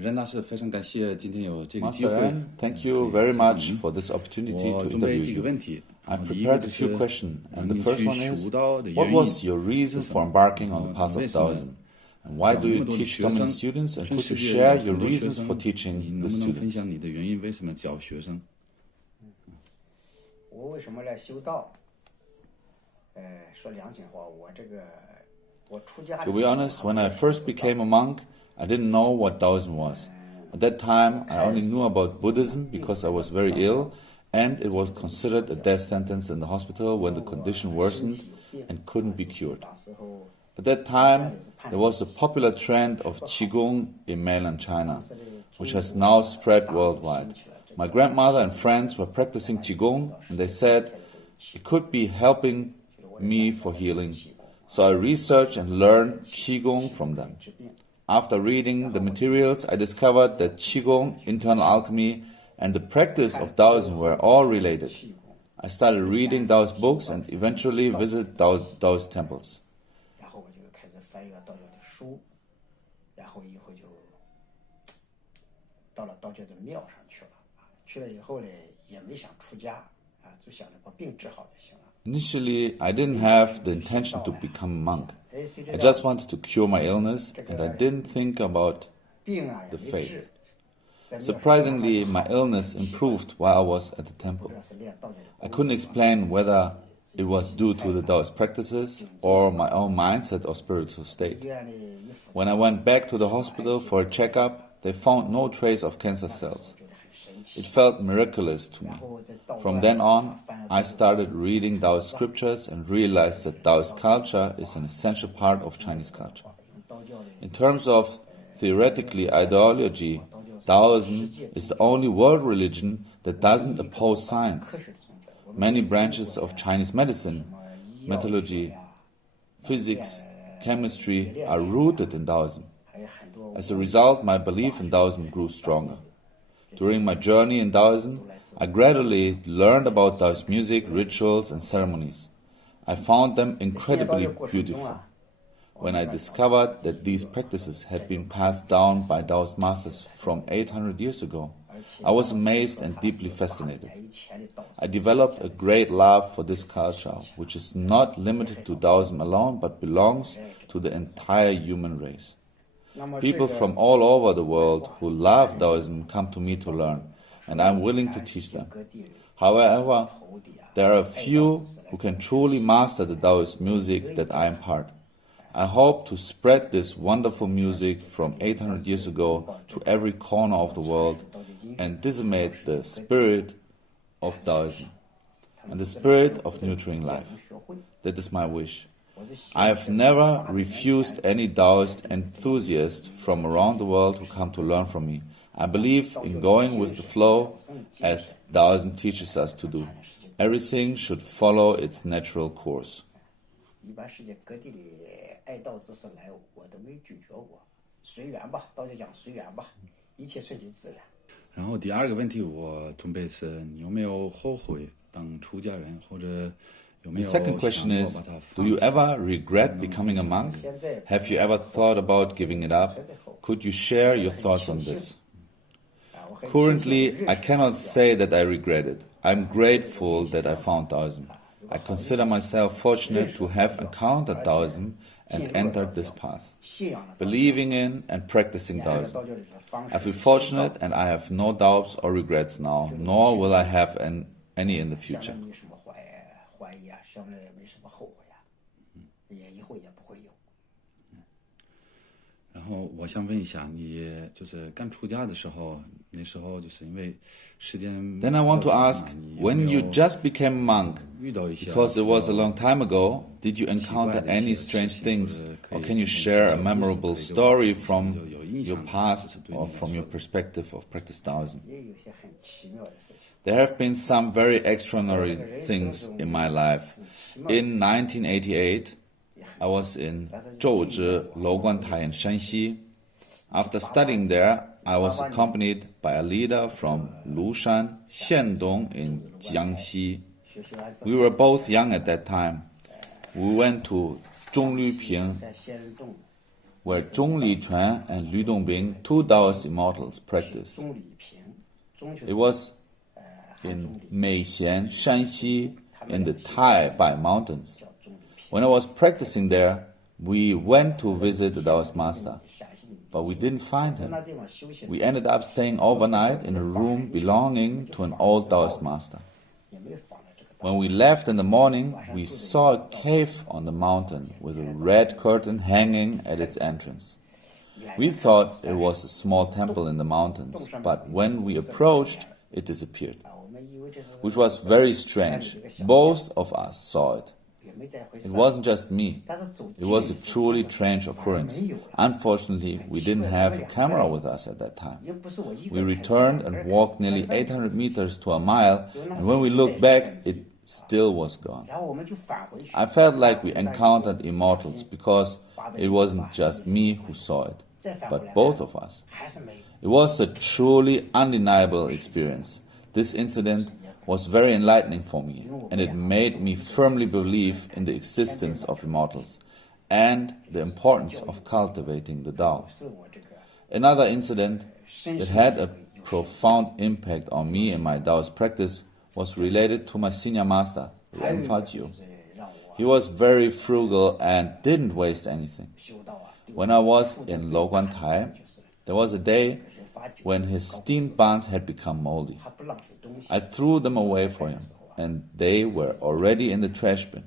任大师，非常感谢今天有这个机 Master 会。 Ren, thank you very much for this opportunity 我 to 准备 interview 几个 you. 问题。 I've 第一个 prepared 就 a 是 few questions, and 你 the 去 first one 修 is, 道的 what 原因 was your 是 reason 什 for 么？ embarking on the 你 path of 为什么 Taoism? And why 教 do 那 you 么多的 teach 学 so many 生？ students? And 全 could 世 you 界有 share your 很多学 reasons 生， for 你 teaching 能 the 不能分 students? 享你的原因？为什么教学生？我为什么来修道？说良心话，我出家的 To 时 be 候 honest, when I first became a monk, I didn't know what Taoism was. At that time, I only knew about Buddhism because I was very ill, and it was considered a death sentence in the hospital when the condition worsened and couldn't be cured. 那时候 At that time, there was a popular trend of Qigong in mainland China, which has now spread worldwide. My grandmother and friends were practicing Qigong, and they said it could be helping me for healing. So I researched and learned Qigong from them. After reading the materials, I discovered that Qigong, internal alchemy, and the practice of Taoism were all related. I started reading Taoist books and eventually visited Taoist temples. 然后我就开始翻阅道教的书，然后以后就到了道教的庙上去了。去了以后呢，也没想出家就想着把病治好就行了。 Initially, I didn't have the intention to become a monk. I just wanted to cure my illness, and I didn't think about 病也 the 没 faith. 治。在庙上 Surprisingly, my illness improved while I was at the temple. 这是练道教的 I 功 couldn't 夫 explain whether it was due to the Taoist practices or my own mindset or spiritual 医 state. 院里一复 When I went back to the hospital for a checkup, they found no trace of cancer cells. 觉得很神奇。 It felt miraculous to me. 然后在道 From 观 then on, I started reading Taoist scriptures and realized that Taoist culture is an essential part of Chinese culture. 用道教的 In terms of theoretically ideology, Taoism is the only world religion that doesn't oppose science. 科学的宗教。我们 Many branches of Chinese medicine, metallurgy, physics, chemistry are rooted in Taoism. 还有很多 As a result, my belief in Taoism grew stronger. During my journey in Taoism, I gradually learned about Taoist music, rituals, and ceremonies. I found them 这谢道 incredibly 教过程中 beautiful. 啊， When I discovered that these practices had been passed down by Taoist masters from 800 years ago, I was amazed and deeply fascinated. 以前的道 I developed a great love for this culture, which is not limited to Taoism alone, but belongs to the entire human race. 那么 People 这个 from all over the world who love Taoism come to me to learn, and I'm willing to teach them. 各地里 However, 头底 there are a few who can truly master the Taoist music that I impart. I hope to spread this wonderful music from 800 years ago to every corner of the world and disseminate the spirit of Taoism and the spirit of nurturing life. 学会。 That is my wish. 我是希 I have never refused any Taoist enthusiast from around the world who come to learn from me. I believe in going with the flow as Taoism teaches us to do. Everything should follow its natural course. 一般世界各地的爱道之士来，我都没拒绝过，随缘吧，道教讲随缘吧，一切顺其自然。然后第二个问题我准备是你有没有后悔当出家人，或者有没 The 有 second 想 question 过 is, 把它 do 放 you 弃？ ever regret becoming a monk? Have you ever thought about giving it up? Could you share your thoughts on this? 我很庆幸 Currently, 认识 I cannot say that I regret it. I'm grateful that I found Taoism. I consider myself fortunate to have encountered Taoism and entered this path, 信仰了道教， believing in and practicing 按照 Taoism. 道教的方 I feel 式 fortunate and I have no doubts or regrets now, nor will I have any in the 向 future. 来没什么怀疑啊，向来没什么后悔啊，也以后也不会有。然后我想问一下，你就是刚出家的时候，那时候就是因为时间 Then I want to 比较长 ask, 嘛，你有 when 没 you 有 just became a monk, 遇到一些 because it was a 比较 long time ago, did you encounter any strange things, or can you share a memorable story from your past or from your perspective of practice Taoism? 也有些很奇妙的事情。 There have been some very extraordinary things in my life. In 1988, I was in Zhouzhi, Louguantai in Shanxi. After studying there, I was accompanied by a leader from Lushan, Xiandong in Jiangxi. 学学完之 We were both young at that time. We went to Zhongluping, 在仙人洞 where Zhong Liquan and Liu Dongbing, two Daoist immortals, practiced. It was in Meixian, Shanxi, in the Tai Mountains. When I was practicing there, we went to visit the Daoist master, but we didn't find him. We ended up staying overnight in a room belonging to an old Daoist master. When we left in the morning, we saw a cave on the mountain with a red curtain hanging at its entrance. We thought it was a small temple in the mountains, but when we approached, it disappeared, which was very strange. Both of us saw it. It wasn't just me. It was a truly strange occurrence. Unfortunately, we didn't have a camera with us at that time. We returned and walked nearly 800 meters to a mile, and when we looked back, it still was gone. I felt like we encountered immortals because it wasn't just me who saw it, but both of us. It was a truly undeniable experience. This incident was very enlightening for me, and it made me firmly believe in the existence of immortals and the importance of cultivating the Tao. Another incident that had a profound impact on me and my Taoist practice was related to my senior master, Ren Zong. He was very frugal and didn't waste anything. When I was in Loguantai, there was a day when his steamed buns had become moldy. I threw them away for him, and they were already in the trash bin.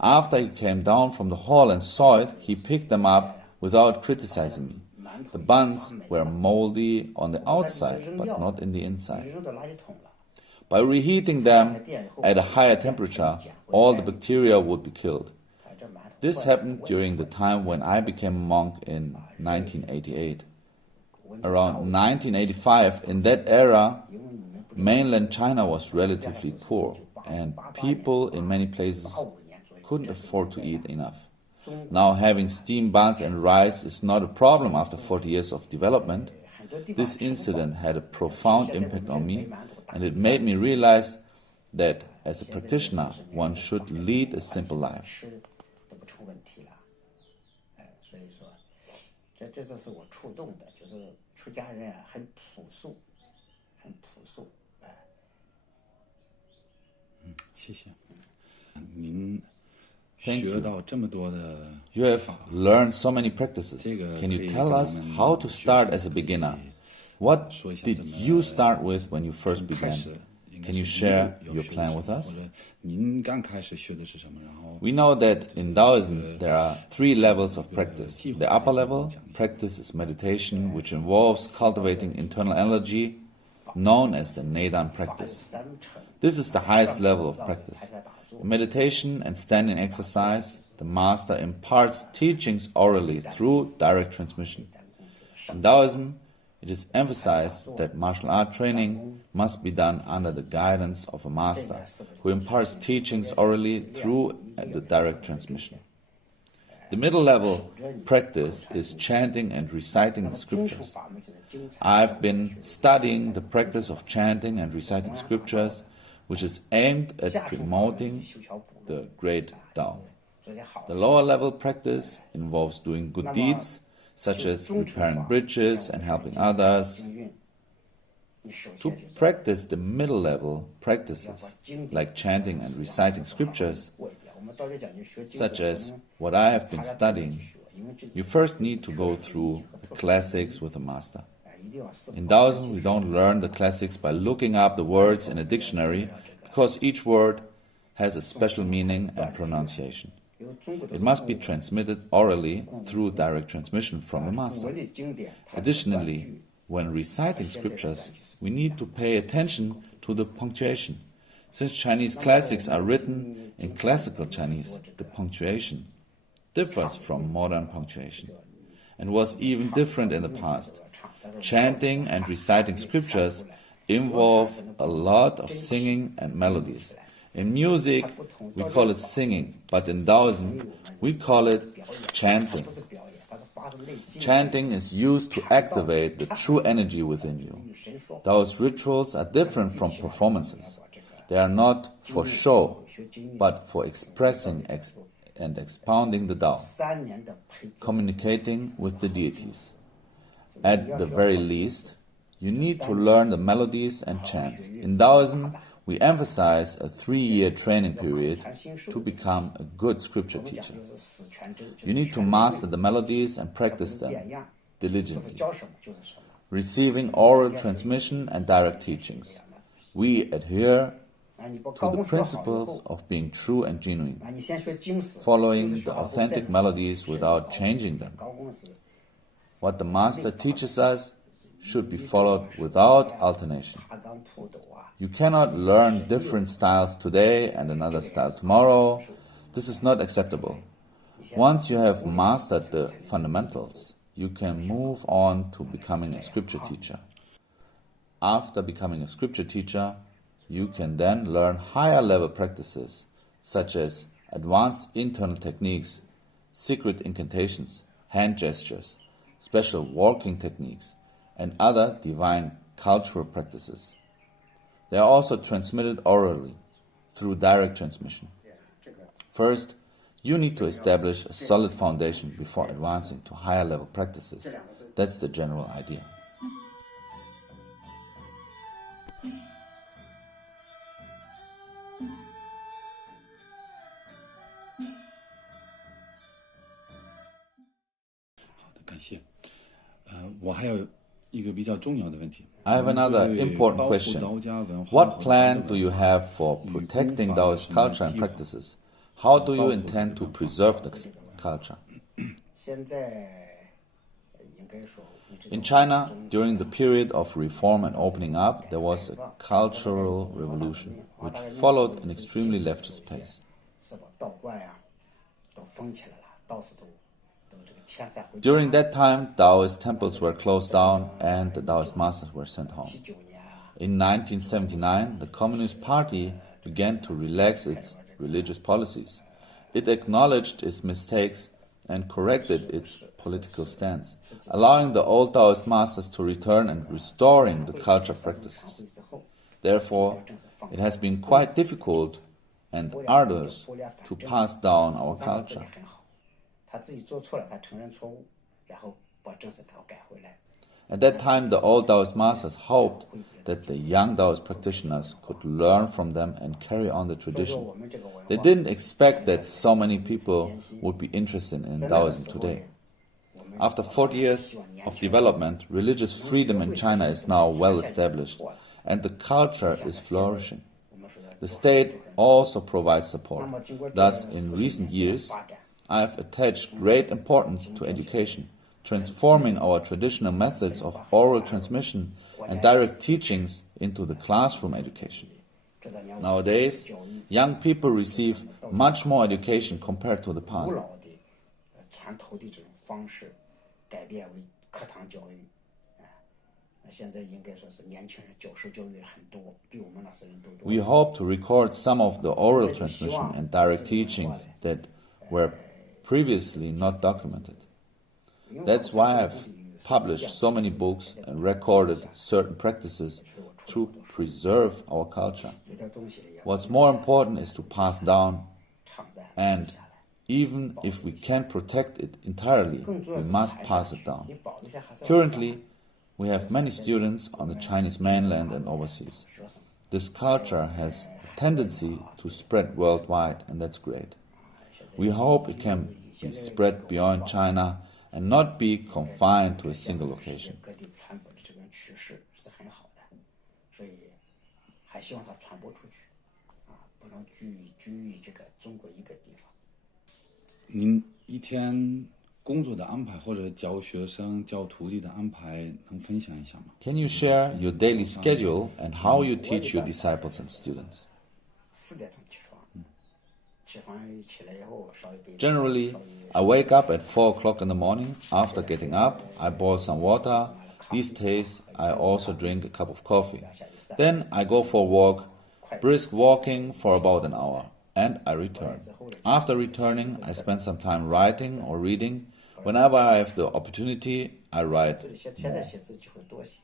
After he came down from the hall and saw it, he picked them up without criticizing me. The buns were moldy on the outside, but not in the inside. By reheating them at a higher temperature, all the bacteria would be killed. This happened during the time when I became a monk in 1988. Around 1985, in that era, mainland China was relatively poor, and people in many places couldn't afford to eat enough. Now having steamed buns and rice is not a problem after 40 years of development. This incident had a profound impact on me, and it made me realize that as a practitioner, one should lead a simple life. 这是我触动的，就是出家人啊，很朴素，很朴素，谢谢。您学到这么多的 You have learned so many practices. Can you tell us how to start as a beginner? What did you start with when you first began? Can you share your plan with us? We know that in Taoism there are 3 levels of practice. The upper level practice is meditation, which involves cultivating internal energy, known as the Neidan practice. This is the highest level of practice. In meditation and standing exercise, the master imparts teachings orally through direct transmission. In Taoism, it is emphasized that martial art training must be done under the guidance of a master who imparts teachings orally through the direct transmission. The middle level practice is chanting and reciting the scriptures. I've been studying the practice of chanting and reciting scriptures, which is aimed at promoting the great Tao. The lower level practice involves doing good deeds, such as repairing bridges and helping others. To practice the middle level practices, like chanting and reciting scriptures, such as what I have been studying, you first need to go through the classics with a master. In Taoism, we don't learn the classics by looking up the words in a dictionary, because each word has a special meaning and pronunciation. It must be transmitted orally through direct transmission from the master. Additionally, when reciting scriptures, we need to pay attention to the punctuation. Since Chinese classics are written in classical Chinese, the punctuation differs from modern punctuation and was even different in the past. Chanting and reciting scriptures involve a lot of singing and melodies. In music, we call it singing, but in Taoism, we call it chanting. Chanting is used to activate the true energy within you. Taoist rituals are different from performances. They are not for show, but for expressing and expounding the Tao, 3年的培植 communicating with the deities. At the very least, you need to learn the melodies and chants. In Taoism, we emphasize a 3-year training period to become a good scripture 我们讲 teacher. 的是死全真，就 You 是 need to 全真 master the melodies and 不 practice 能 them 变样，师傅 diligently, 教什么就是什么。 receiving oral transmission and direct teachings. We adhere 啊，你把 to 高 the 功学好以 principles 后， of being true and genuine, 啊，你先学经史， following 经史 the 学好后再 authentic 学 melodies 甚至 without 高功 changing them. 高功是 What the master teaches us should be followed without alternation. 爬岗铺斗啊， You cannot learn different styles today and another style tomorrow. This is not acceptable. Once you have mastered the fundamentals, you can move on to becoming a scripture teacher. After becoming a scripture teacher, you can then learn higher level practices such as advanced internal techniques, secret incantations, hand gestures, special walking techniques, and other divine cultural practices. They are also transmitted orally through direct transmission. 这个 First, you need to establish a solid foundation before advancing to higher level practices. That's the general idea. I have another important question. What plan do you have for protecting Taoist culture and practices? How do you intend to preserve the culture? 现在应该说，你知道 In China, during the period of reform and opening up, there was a cultural revolution which followed an extremely leftist pace. 是把道观呀都封起来了，道士都这个遣散回家。 During that time, Taoist temples were closed down and the Taoist masters were sent home. 79年啊， In 1979, the Communist Party began to relax its religious policies. It acknowledged its mistakes and corrected its political stance, allowing the old Taoist masters to return and restoring the culture practices. 会之后， Therefore, it has been quite difficult and arduous to pass down our 共产党 culture. 也很好，他自己做错了，他承认错误，然后把政策搞改回来。 At that time, the old Taoist masters hoped that the young Taoist practitioners could learn from them and carry on the 所以说 tradition. 我们这个文 They 化， didn't expect that so many people would be interested in 在那个 Taoism 时候呢 today. 我们 After 40 years of development, religious freedom in China is now well established, and the culture is flourishing. 我们说的 The state also provides support. 那么经过这 Thus, 40 in recent 年的 years, 发展， I have attached great importance to education, transforming our traditional methods of oral transmission and direct teachings into the classroom education. 这2年 Nowadays, 教育 young people receive much more education compared to the 古 past. 老的传统的这种方式改变为课堂教育，那现在应该说是年轻人受教育很多，比我们那时人都多。 We hope to record some of the oral transmission and direct teachings that were previously not documented. That's why I've published so many books and recorded certain practices to preserve our culture. 有点东西也 What's more important is to pass down, 常在 and 下来。 even if we can't protect it entirely, 更重要 we 是 must 传 pass 下 it 去 down. 你保留下还是要 Currently, we have many students on the Chinese mainland and overseas. 学生。 This culture has a tendency to spread worldwide, and that's great. We hope it can be spread beyond China and not be confined to a single location. 各地传播的这种趋势是很好的，所以还希望它传播出去，不能拘于这个中国一个地方。您一天工作的安排或者教学生、教徒弟的安排，能分享一下吗？ Can you share your daily schedule and how you teach your disciples and students? 4点钟起床，起来以后烧一杯。 Generally, I wake up at 4 o'clock in the morning. After getting up, I boil some water. These days, I also drink a cup of coffee. Then I go for a walk, brisk walking for about an hour, and I return. After returning, I spend some time writing or reading. Whenever I have the opportunity, I write 现在写字就会多些，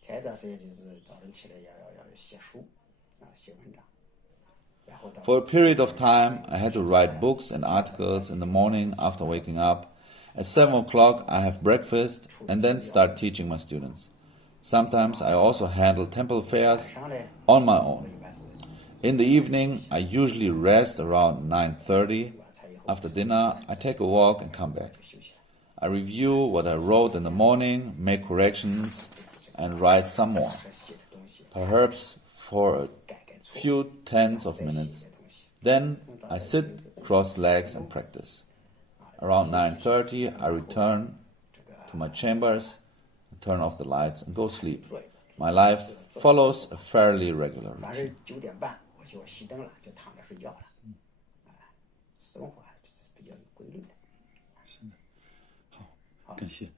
前一段时间就是早晨起来要写书，写文章。For a period of time, I had to write books and articles in the morning after waking up. At 7 o'clock, I have breakfast and then start teaching my students. Sometimes I also handle temple fairs on my own. In the evening, I usually rest around 9:30. After dinner, I take a walk and come back. I review what I wrote in the morning, make corrections, and write some more, perhaps for a few tens of minutes. Then I sit, cross legs, and practice. Around 9:30, I return to my chambers, turn off the lights, and go sleep. My life follows a fairly regular routine. 反正9点半我就熄灯了，就躺着睡觉了。生活还是比较有规律的。好，感谢。